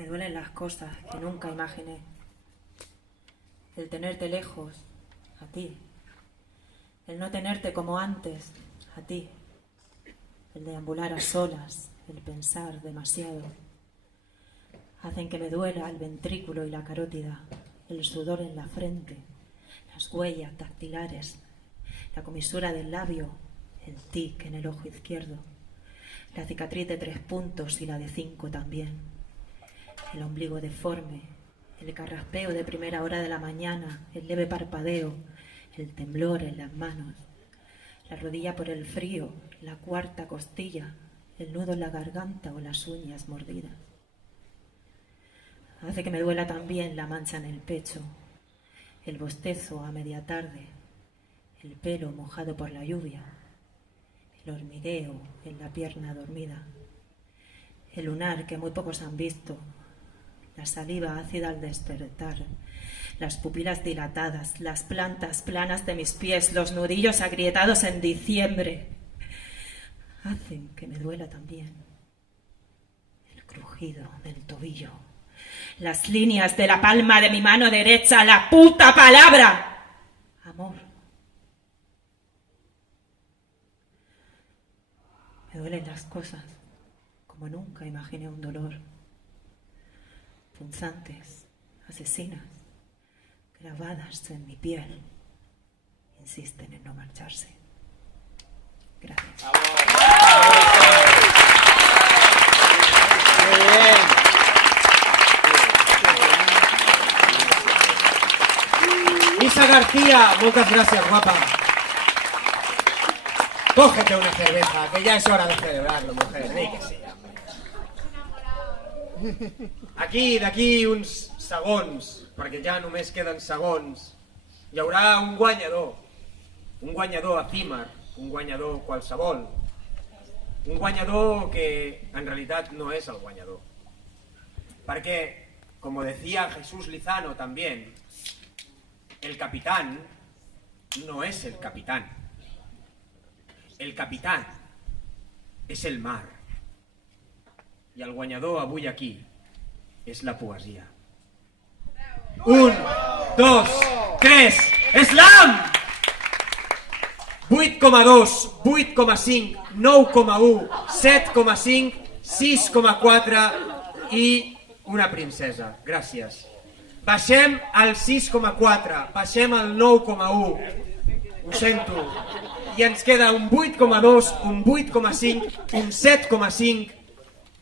Me duelen las cosas que nunca imaginé. El tenerte lejos, a ti. El no tenerte como antes, a ti. El deambular a solas, el pensar demasiado. Hacen que me duela el ventrículo y la carótida, el sudor en la frente, las huellas dactilares, la comisura del labio, el tic en el ojo izquierdo, la cicatriz de 3 puntos y la de 5 también, el ombligo deforme, el carraspeo de primera hora de la mañana, el leve parpadeo, el temblor en las manos, la rodilla por el frío, la cuarta costilla, el nudo en la garganta o las uñas mordidas. Hace que me duela también la mancha en el pecho, el bostezo a media tarde, el pelo mojado por la lluvia, el hormigueo en la pierna dormida, el lunar que muy pocos han visto, la saliva ácida al despertar, las pupilas dilatadas, las plantas planas de mis pies, los nudillos agrietados en diciembre, hacen que me duela también el crujido del tobillo, las líneas de la palma de mi mano derecha, la puta palabra amor. Me duelen las cosas como nunca imaginé un dolor. Punzantes, asesinas, grabadas en mi piel, insisten en no marcharse. Gracias. Muy bien. Isa García, muchas gracias, guapa. Cógete una cerveza, que ya es hora de celebrarlo, mujer. Di que sí. Aquí, d'aquí uns segons, perquè ja només queden segons, hi haurà un guanyador efímer, un guanyador qualsevol, un guanyador que en realitat no és el guanyador. Perquè, como decía Jesús Lizano también, el capitán no es el capitán. El capitán és el mar. I el guanyador avui aquí és la poesia. 1, 2, 3, slam! 8,2, 8,5, 9,1, 7,5, 6,4 i una princesa. Gràcies. Baixem al 6,4, baixem al 9,1. Ho sento. I ens queda un 8,2, un 8,5, un 7,5.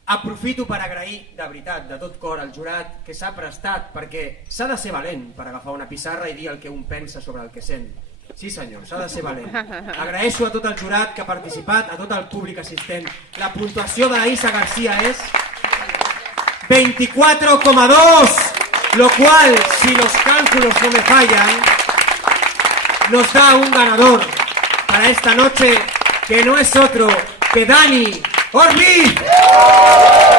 Aprofito per agrair, de veritat, de tot cor, al jurat que s'ha prestat, perquè s'ha de ser valent per agafar una pissarra i dir el que un pensa sobre el que sent. Sí senyor, s'ha de ser valent. Agraeixo a tot el jurat que ha participat, a tot el públic assistent. La puntuació de la Isa García és 24,2, lo cual, si los cálculos no me fallan, nos da un ganador para esta noche, que no es otro que Dani Ortiz.